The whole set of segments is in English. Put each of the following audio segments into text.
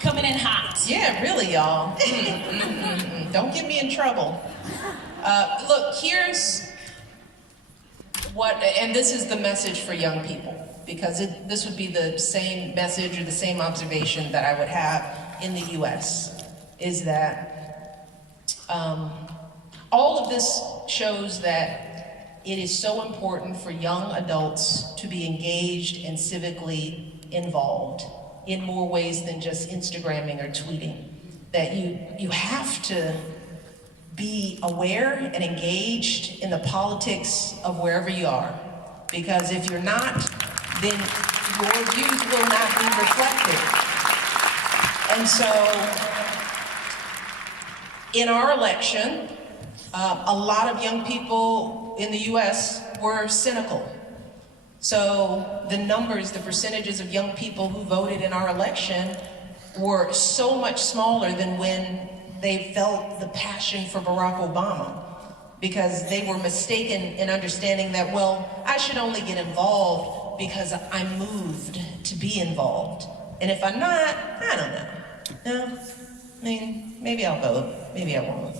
Coming in hot. Yeah, really, y'all. Don't get me in trouble. Look, here's what, and this is the message for young people, because this would be the same message or the same observation that I would have in the US, is that all of this shows that it is so important for young adults to be engaged and civically involved in more ways than just Instagramming or tweeting. That you have to be aware and engaged in the politics of wherever you are. Because if you're not, then your views will not be reflected. And so, in our election, a lot of young people in the US were cynical. So the numbers, the percentages of young people who voted in our election were so much smaller than when they felt the passion for Barack Obama, because they were mistaken in understanding that, well, I should only get involved because I'm moved to be involved. And if I'm not, I don't know. No, I mean, maybe I'll vote, maybe I won't.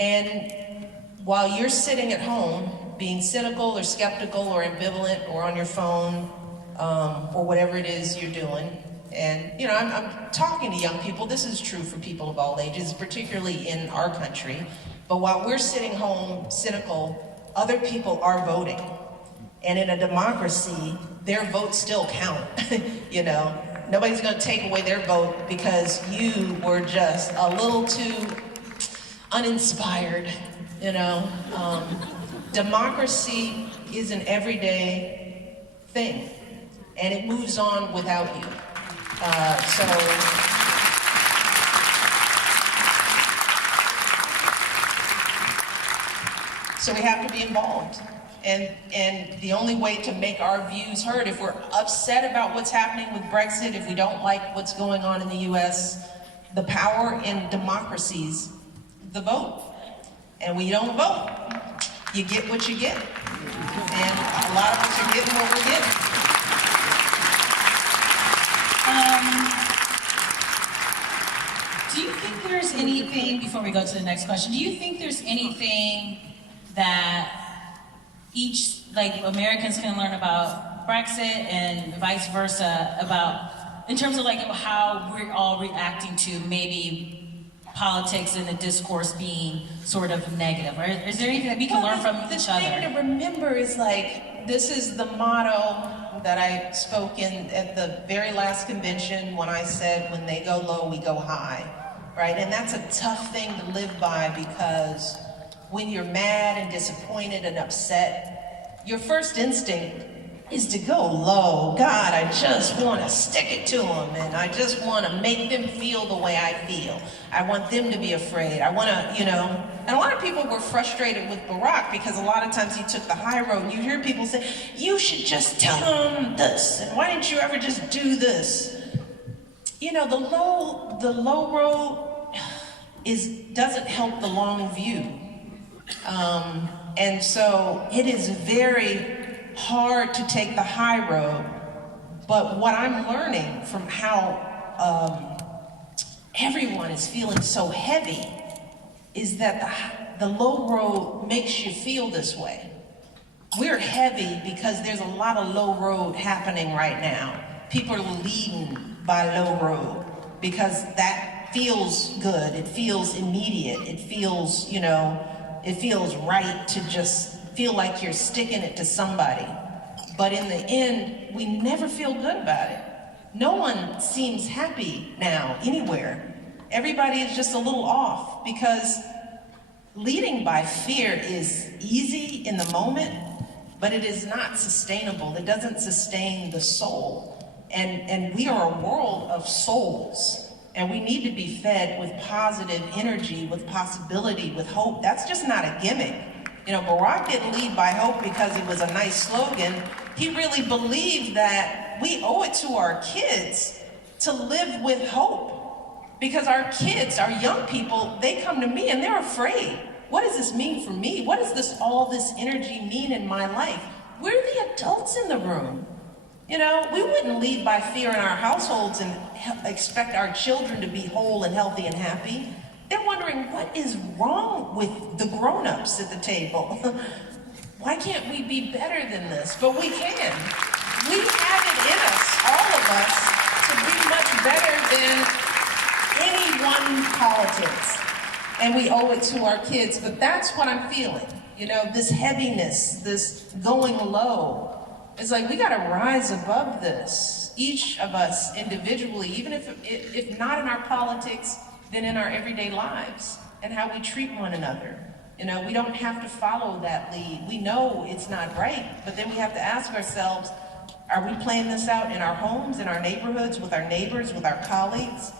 And while you're sitting at home being cynical or skeptical or ambivalent or on your phone or whatever it is you're doing, and you know, I'm talking to young people, this is true for people of all ages, particularly in our country, but while we're sitting home cynical, other people are voting. And in a democracy, their votes still count, you know? Nobody's gonna take away their vote because you were just a little too uninspired, you know? Democracy is an everyday thing, and it moves on without you. So we have to be involved. And the only way to make our views heard, if we're upset about what's happening with Brexit, if we don't like what's going on in the US, the power in democracies, the vote. And when you don't vote, you get what you get. And a lot of us are getting what we're getting. Do you think there's anything, before we go to the next question, do you think there's anything that each, like, Americans can learn about Brexit and vice versa about, in terms of like how we're all reacting to maybe politics and the discourse being sort of negative? Or is there anything that we can learn from each other? The thing to remember is, like, this is the motto that I spoke in at the very last convention when I said, when they go low, we go high, right? And that's a tough thing to live by, because when you're mad and disappointed and upset, your first instinct is to go low. God, I just want to stick it to them, and I just want to make them feel the way I feel. I want them to be afraid. I want to, you know, and a lot of people were frustrated with Barack because a lot of times he took the high road. And you hear people say, you should just tell them this, and why didn't you ever just do this? You know, the low road doesn't help the long view. And so it is very hard to take the high road, but what I'm learning from how everyone is feeling so heavy is that the low road makes you feel this way. We're heavy because there's a lot of low road happening right now. People are leading by low road because that feels good, it feels immediate, it feels, you know, it feels right to just feel like you're sticking it to somebody. But in the end, we never feel good about it. No one seems happy now, anywhere. Everybody is just a little off, because leading by fear is easy in the moment, but it is not sustainable. It doesn't sustain the soul. And we are a world of souls. And we need to be fed with positive energy, with possibility, with hope. That's just not a gimmick. You know, Barack didn't lead by hope because it was a nice slogan. He really believed that we owe it to our kids to live with hope. Because our kids, our young people, they come to me and they're afraid. What does this mean for me? What does all this energy mean in my life? We're the adults in the room. You know, we wouldn't lead by fear in our households and expect our children to be whole and healthy and happy. They're wondering, what is wrong with the grown-ups at the table? Why can't we be better than this? But we can. We have it in us, all of us, to be much better than any one politics. And we owe it to our kids, but that's what I'm feeling. You know, this heaviness, this going low. It's like we gotta rise above this. Each of us individually, even if not in our politics, then in our everyday lives and how we treat one another. You know, we don't have to follow that lead. We know it's not right, but then we have to ask ourselves, are we playing this out in our homes, in our neighborhoods, with our neighbors, with our colleagues?